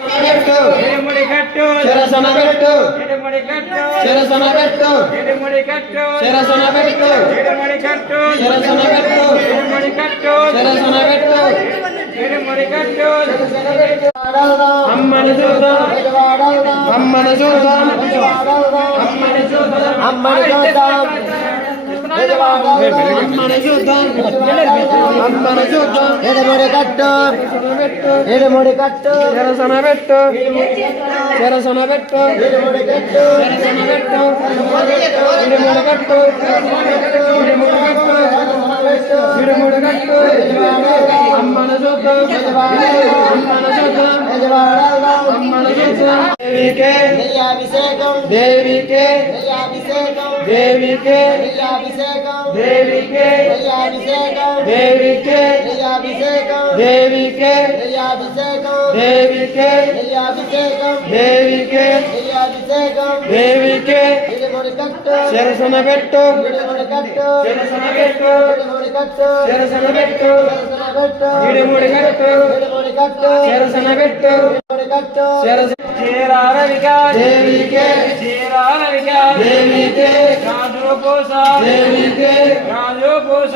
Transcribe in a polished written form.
ఎడముడి కట్టు శరసన పెట్టు ఎడముడి కట్టు శరసన పెట్టు ఎడముడి కట్టు శరసన పెట్టు ఎడముడి కట్టు శరసన పెట్టు ఎడముడి కట్టు శరసన పెట్టు ఎడముడి కట్టు అమ్మని చూద్దాం అమ్మని చూద్దాం అమ్మని చూద్దాం అమ్మని చూద్దాం అమ్మని చూద్దాం అమ్మని చూద్దాం ఎడముడి కట్టు ఎడముడి కట్టు శరసన పెట్టు శరసన పెట్టు ఎడముడి కట్టు శరసన పెట్టు ఎడముడి కట్టు ఎడముడి కట్టు ఎడముడి కట్టు అమ్మని చూద్దాం అమ్మని చూద్దాం అమ్మని చూద్దాం దేవికే దేవికే దేవికే దేవికే దేవికే దేవికే దేవికే దేవికే దేవికే శరసన పెట్టు శరసన పెట్టు శరసన పెట్టు ఇడుముడి కట్టు శరసన పెట్టు శరస చీరారవిగా దేవికే చీరారవిగా దేవికే రాజు పూస దేవికే రాజు పూస